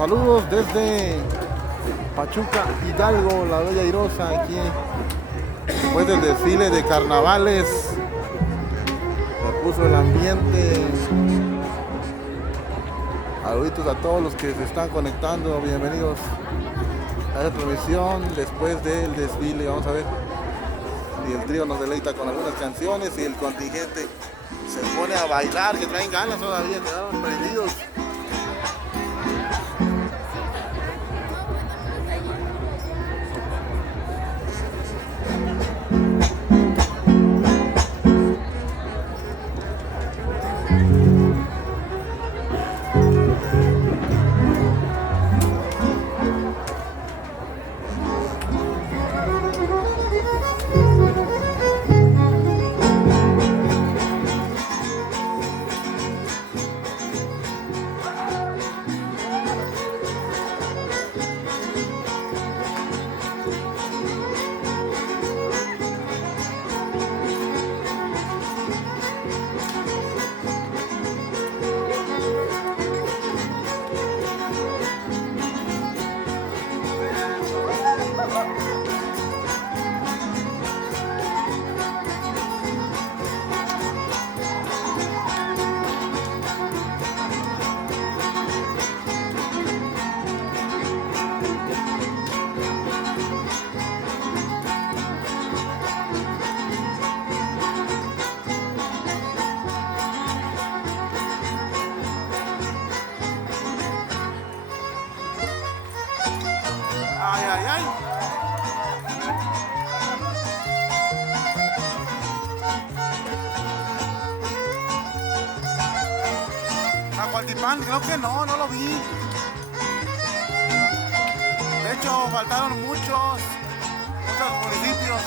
Saludos desde Pachuca, Hidalgo, la Bella Airosa, aquí después del desfile de carnavales. Se puso el ambiente. Saluditos a todos los que se están conectando, bienvenidos a esta transmisión después del desfile. Vamos a ver si el trío nos deleita con algunas canciones y el contingente se pone a bailar, que traen ganas todavía, quedaron prendidos. Ay, ay, ay. Acualtipán, creo que no lo vi. De hecho, faltaron muchos municipios.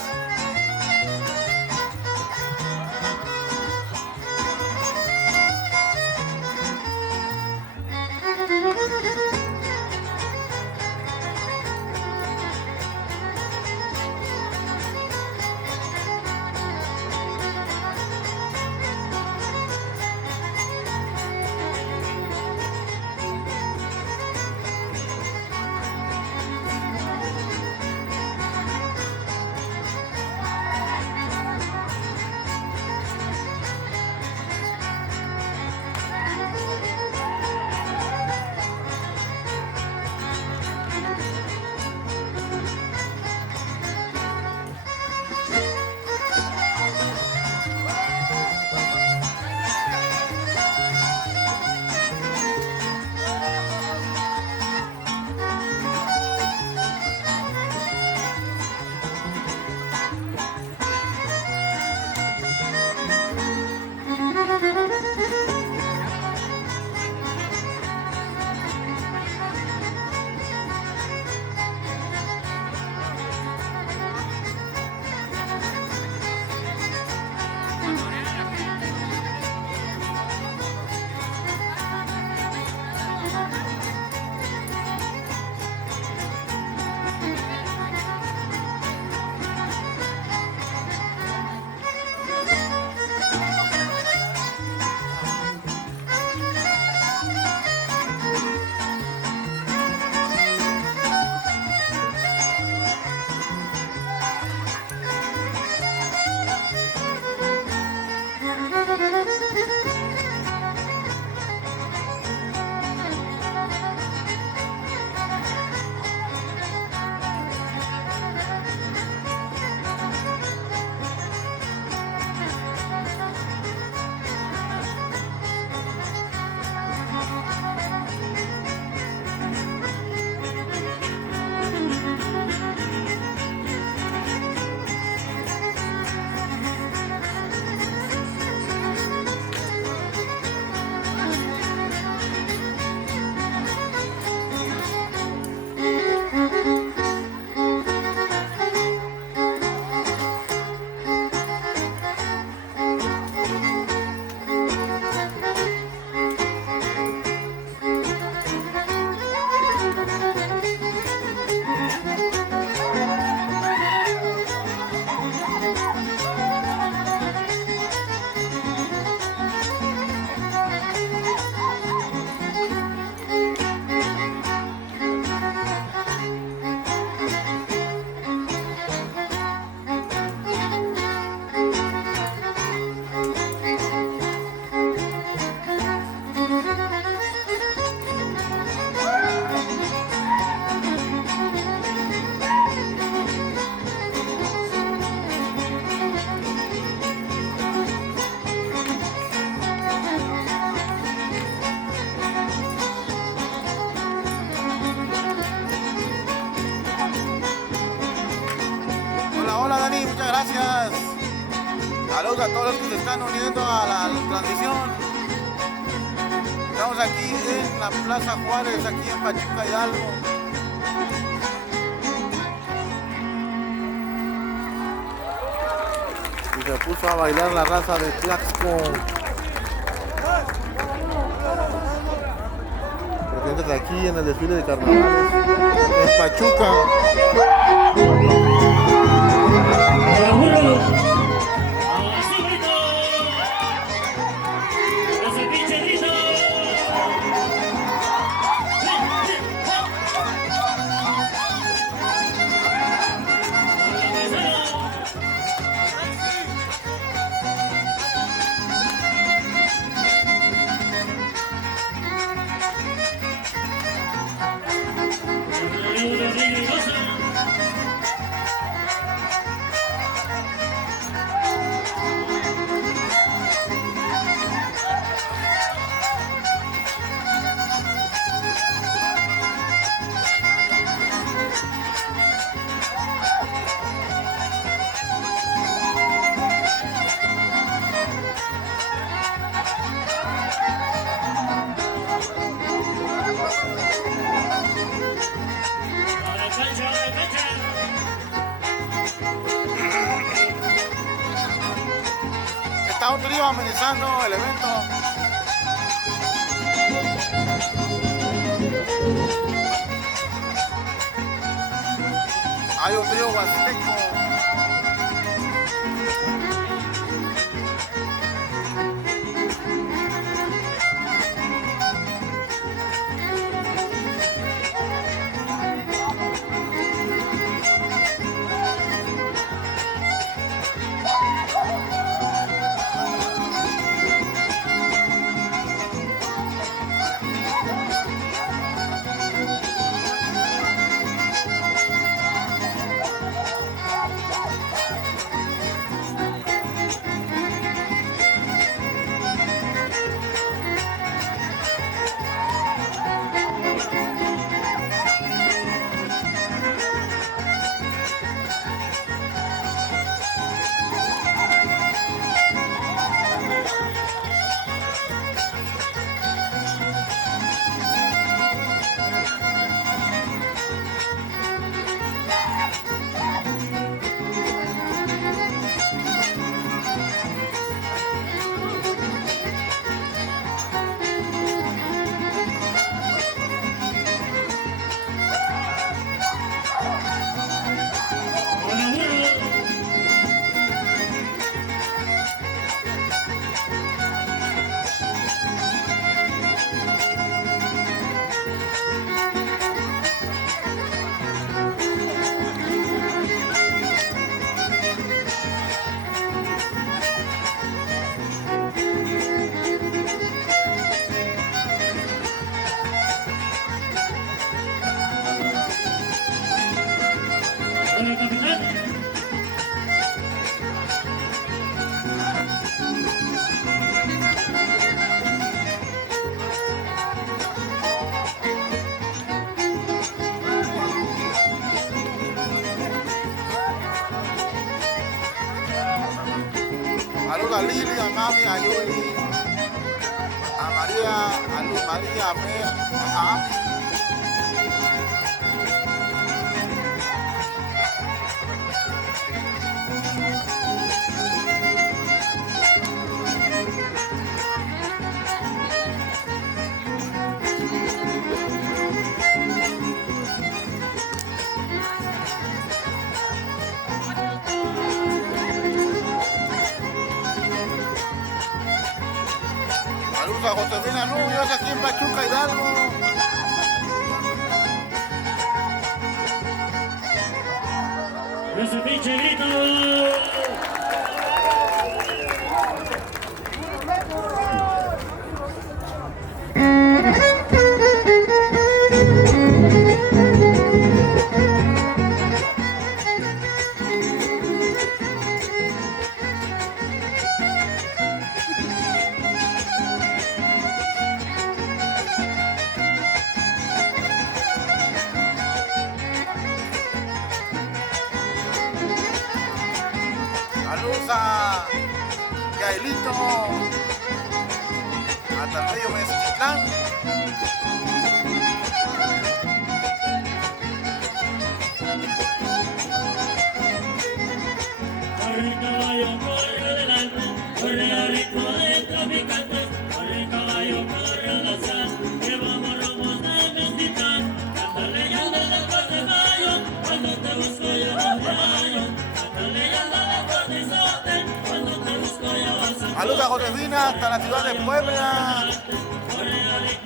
muchas gracias. Saludos a todos los que se están uniendo a la transmisión. Estamos aquí en la Plaza Juárez, aquí en Pachuca Hidalgo. Y se puso a bailar la raza de Tlaxco. Presentes aquí en el desfile de carnavales en Pachuca. Está un trío amenizando el evento. Hay un trío huasteco. Saludos a Lili, a Mami, a Yuli, a María, a Luz María, a Fer, a Ami. Saludos a Josefina Rubios aquí en Pachuca Hidalgo. ¡Ese pinche grito! Yaelito, hasta el medio Mezquitlán. Corre el caballo, corre adelante, corre al ritmo de traficantes, corre el caballo, corre al azar, que vamos rumbo a Mezquitlán. Canta leyenda del 4 de mayo, cuando te busco yo no te hallo. Canta leyenda del Cortizote, cuando te busco yo vas a Saludos a Josefina hasta la ciudad de Puebla,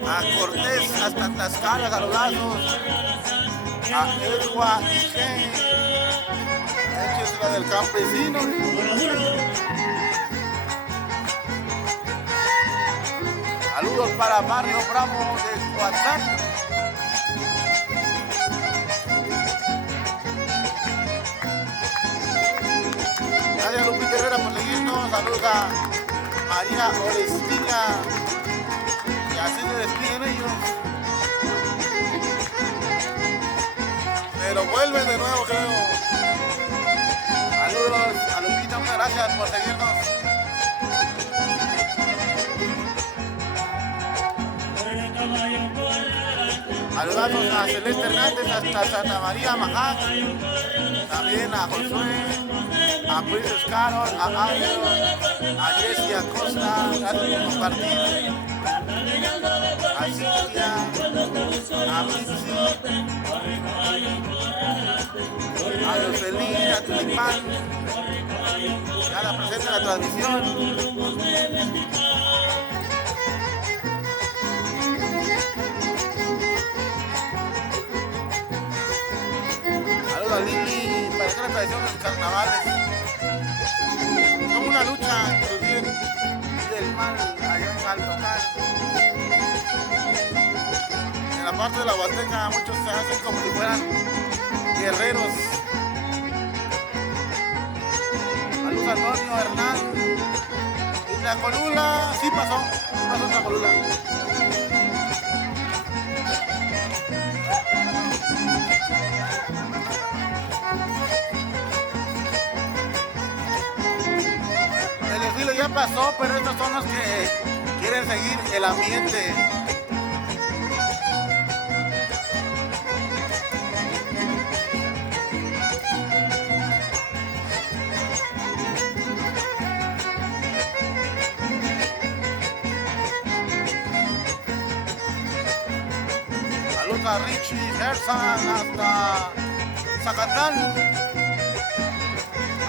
a Cortés hasta Tlaxcala, saludazos, a Edua Ige, es la del campesino. Saludos para Barrio Bravo de Coatlán. Gracias Lupita Herrera por seguirnos. Saludos a María Orestina. Y así se despiden ellos. Pero vuelven de nuevo, creo. Saludos a Lupita, muchas gracias por seguirnos. Saludos a Celeste Hernández hasta Santa María Maján. También a Josué, a Princess Carol, a Ayo, a Jessie Acosta, gracias por compartir. A Cintia, a Mitzi, a Jocelyn, a Tulipán, ya la presente en la transmisión. Saludos a Lili, para hacer la tradición de los carnavales. Como una lucha entre el bien y el mal allá en Altocal. En la parte de la Huasteca muchos se hacen como si fueran guerreros. Saludos a Antonio Hernán. Y la Colula, sí pasó la Colula. El desfile ya pasó, pero estos son los que quieren seguir el ambiente. Saludos a Richie Gersan hasta Zacatlán,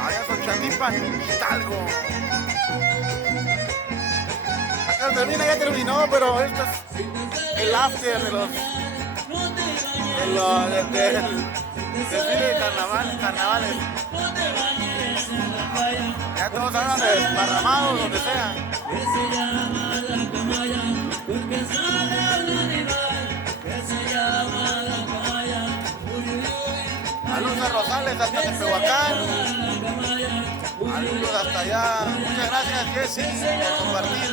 allá en Xochatipan, Hidalgo. Ya terminó, pero esto es el after de los desfile de carnavales. Ya todos hablan de desparramados, donde sea. Saludos a Rosales hasta Tepehuacán. Saludos hasta allá. Muchas gracias, Jessy, por compartir.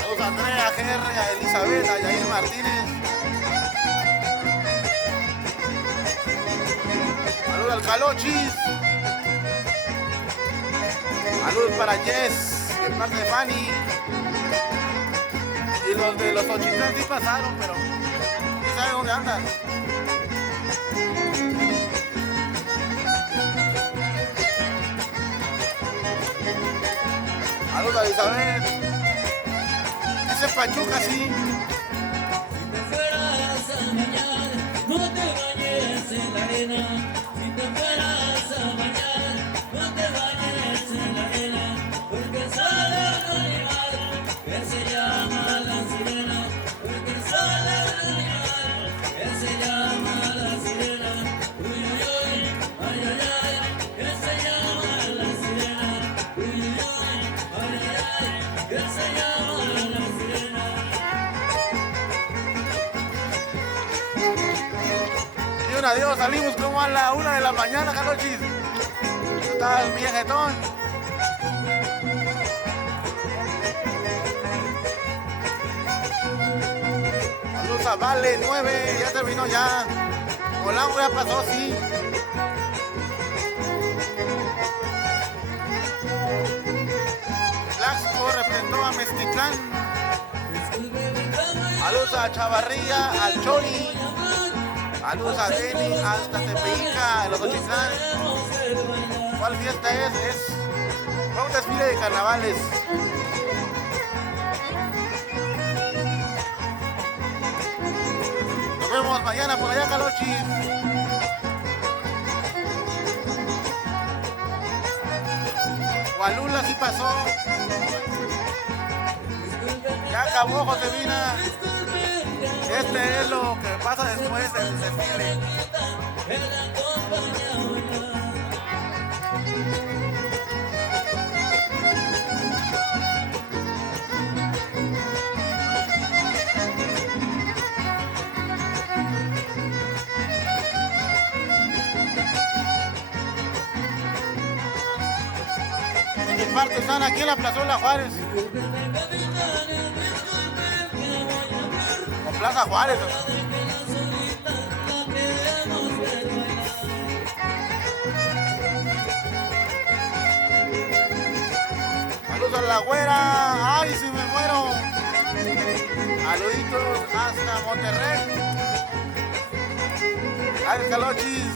Saludos a Andrea, a Jerry, a Elizabeth, a Yair Martínez. Saludos al Calochis. Saludos para Jess, de parte de Fanny. Y los de los Ochitlán sí pasaron, pero ¿quién sabe dónde andan? Saludos a Elizabeth. Ese Pachuca, sí. Si te fueras a bañar, no te bañes en la arena. Si te fueras a bañar, no te bañes en la arena. Porque sale un animal que se llama la sirena. Porque sale un animal que se llama la sirena. Uy, uy, uy, ay, ay, ay, que se llama la sirena. Uy, uy, uy, ay, ay, ay, que se llama la sirena. Y un adiós, salimos como a la 1 de la mañana, Calochis. Estás bien jetón. Saludos a Vale 9, ya terminó ya. Polanco ya pasó, sí. Laxco representó a Mestitlán. Saludos a Chavarría, al Chori. Saludos a Deni, hasta Tepejica, en los Ochitlán. ¿Cuál fiesta es? Fue un desfile de carnavales. Nos vemos mañana por allá, Calochis. Gualula sí pasó. Ya acabó, Josefina. Este es lo que pasa después del desfile. ¿En qué parte están? Aquí en la Plazuela Juárez. O Plaza Juárez. Saludos a la güera. Ay, si me muero. Saluditos hasta Monterrey. Ay, Calochis.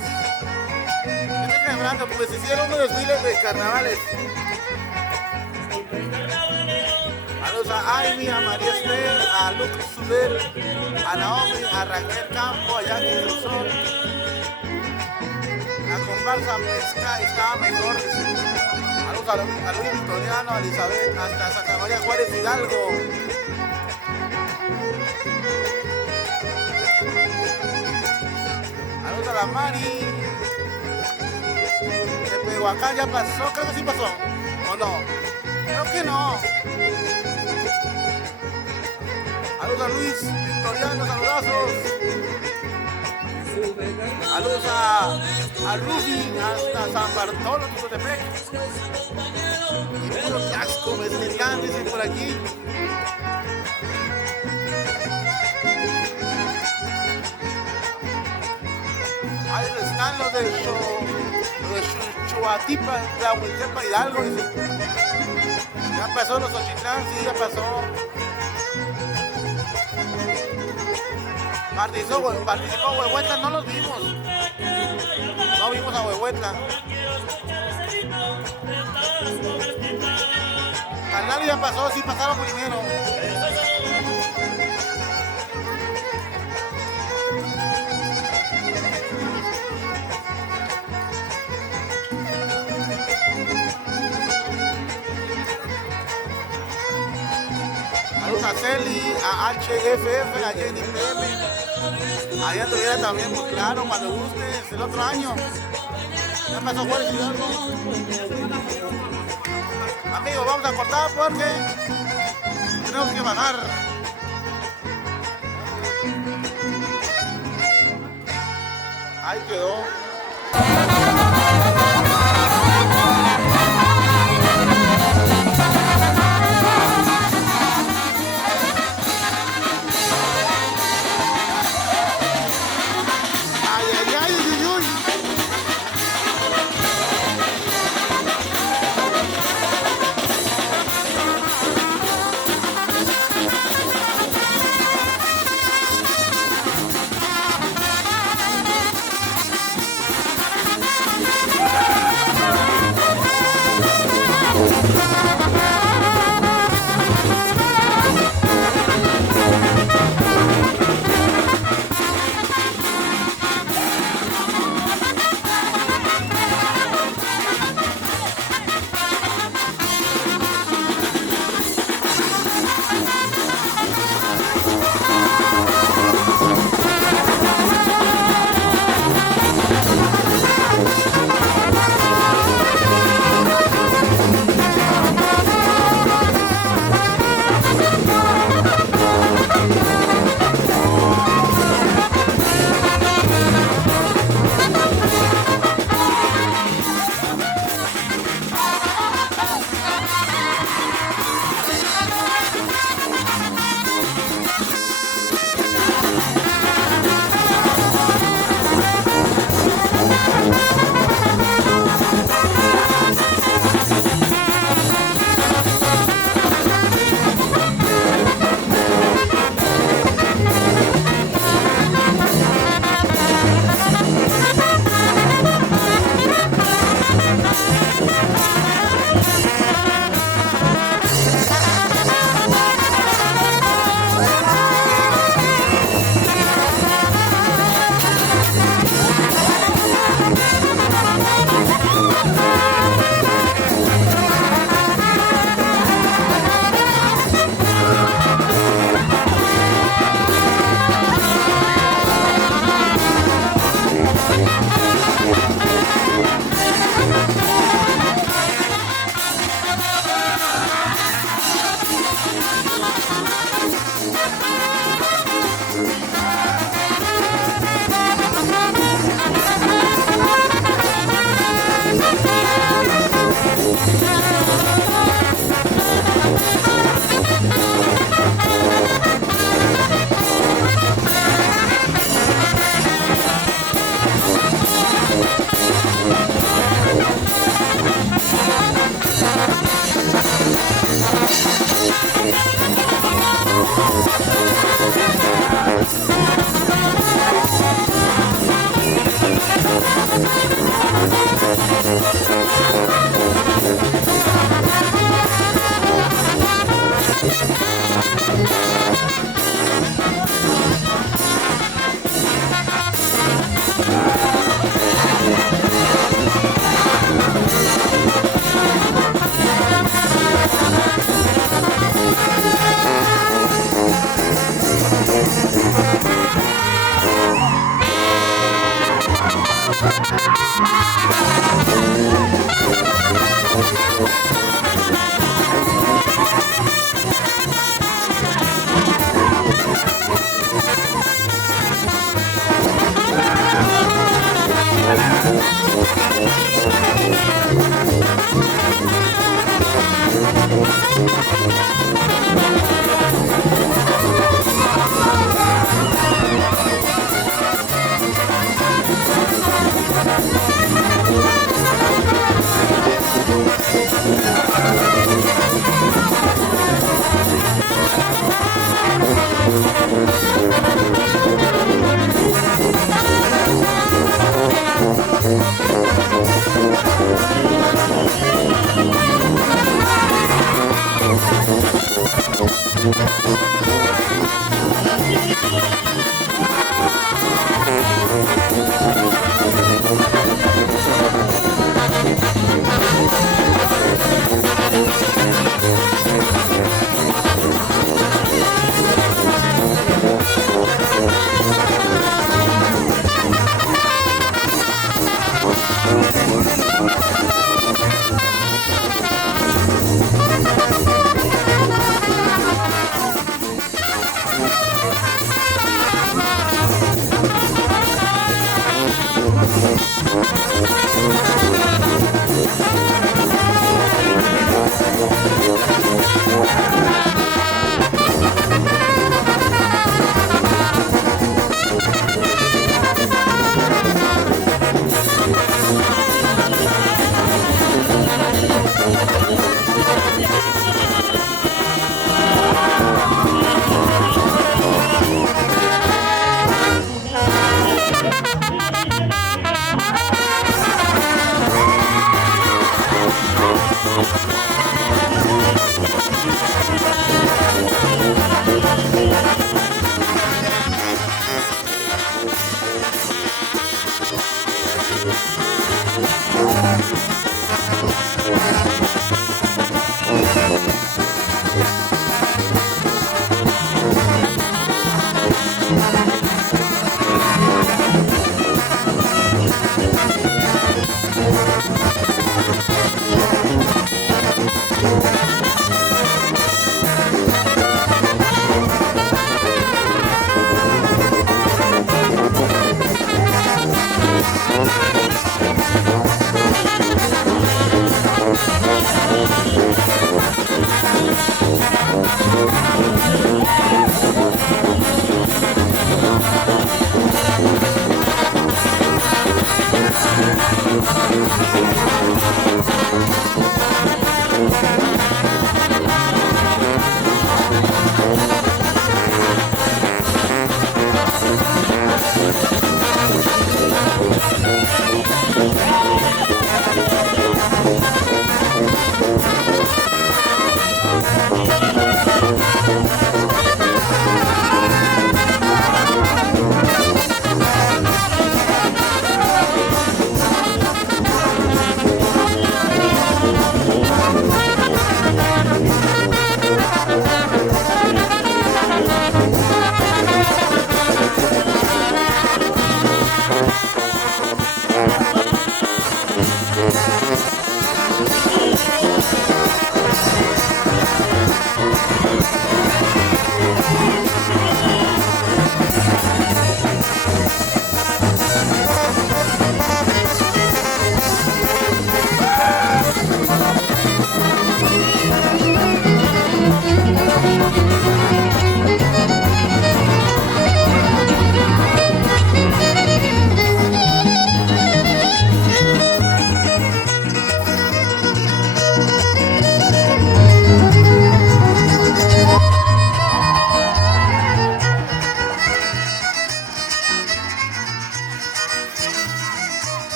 ¿Qué estás celebrando? Pues hicieron unos desfiles de carnavales. Saludos a Aimi, a María Esther, a Lucas Sudel, a Naomi, a Raquel Campo, a Jackie Cruzón. La comparsa Pesca estaba mejor. Saludos a Luis Victoriano, a Elizabeth, hasta Santa María Juárez Hidalgo. Saludos a la Mari. De Pehuacán ya pasó, creo que sí pasó. ¿O no? Creo que no. Saludos a Luis Victoriano, saludazos. Saludos a Ruby hasta San Bartolo, Tutepec. Y puro casco, Mestitlán, dicen por aquí. Ahí están los de Chuatipa, de Ahuiltepa Hidalgo, dicen. Ya pasó los Ochitlán, sí, ya pasó. Participó Huehuetla, no los vimos. No vimos a Huehuetla. Carnal ya pasó, sí pasaron primero. Saludos a Celi, a HFF, a Jenny PM. Allá tuviera también muy claro, cuando guste, es el otro año. Ya pasó Juárez Hidalgo. Amigos, vamos a cortar porque tenemos que bajar. Ahí quedó.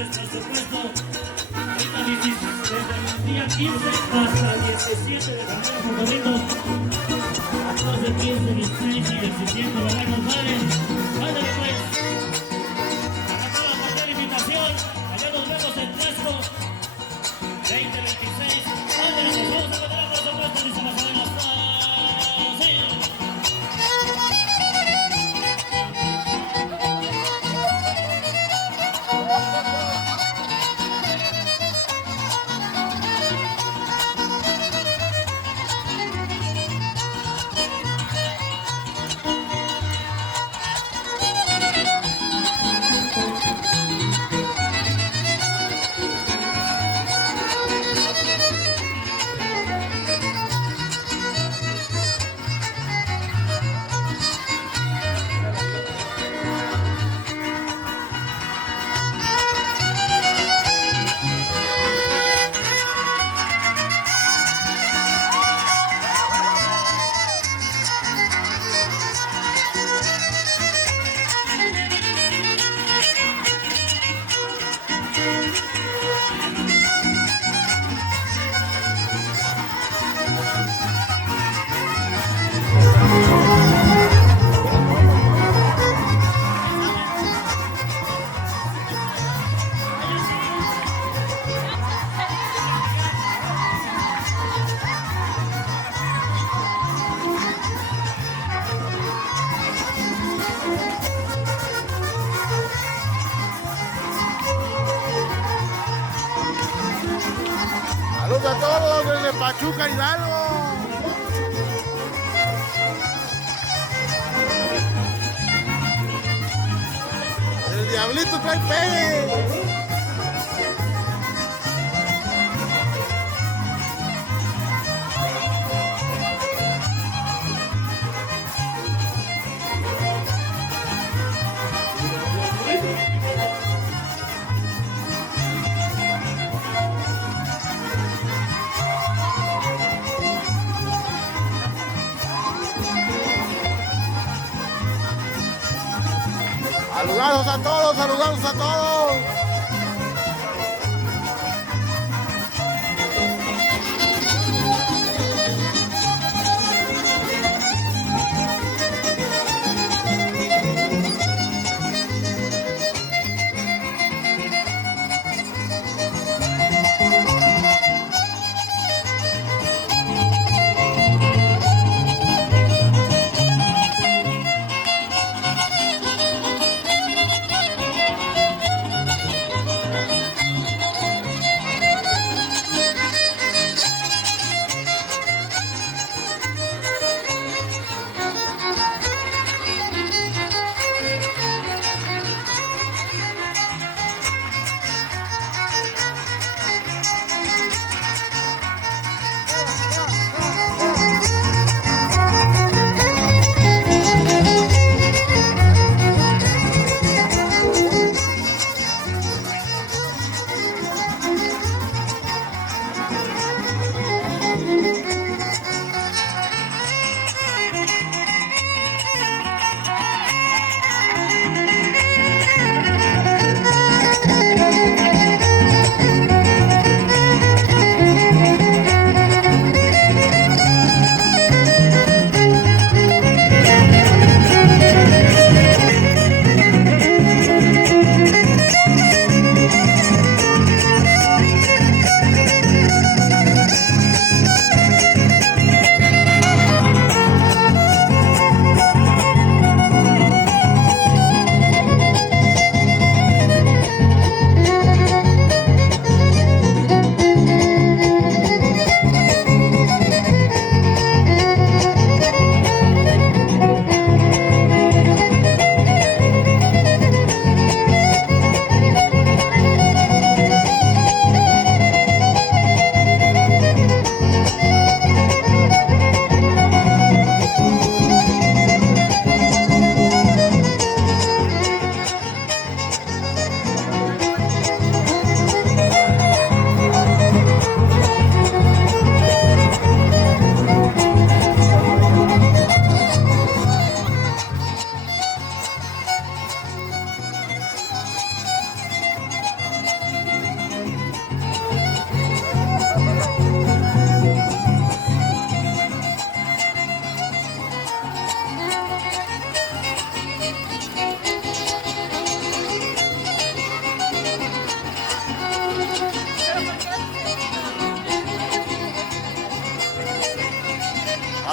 Entonces, por supuesto, ahorita desde el día 15 hasta el 17 de febrero, por domingo, a todos el 15, 16 y 17, ¿verdad, compadre? Ándale, pues. Acá está la primera invitación. Allá nos vemos en Castro, 20, 26. Ándale, pues vamos a contar, por supuesto, dice más o menos. Sí. Saludos a todos desde Pachuca, Hidalgo. El diablito trae pegue. Saludados a todos, saludados a todos.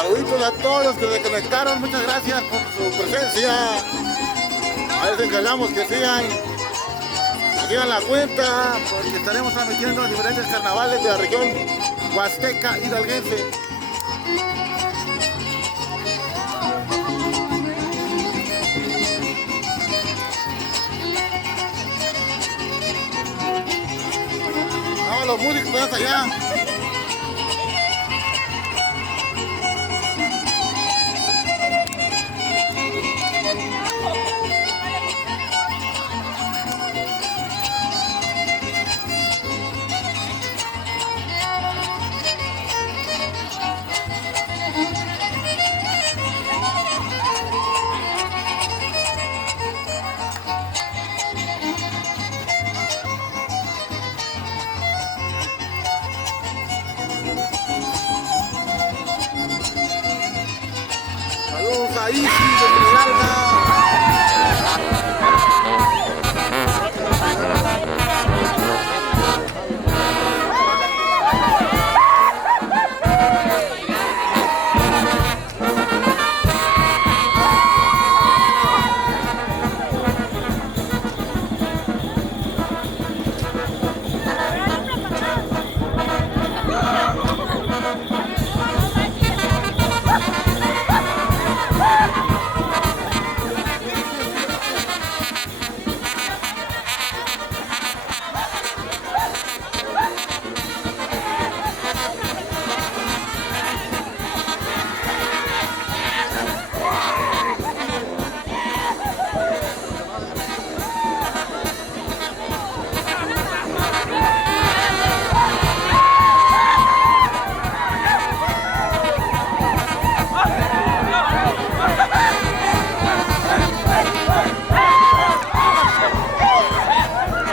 Saluditos a todos los que se conectaron, muchas gracias por su presencia. A ver si encargamos que sigan la cuenta, porque estaremos transmitiendo diferentes carnavales de la región huasteca hidalguense. Vamos los músicos hasta allá. Saludos a Isi.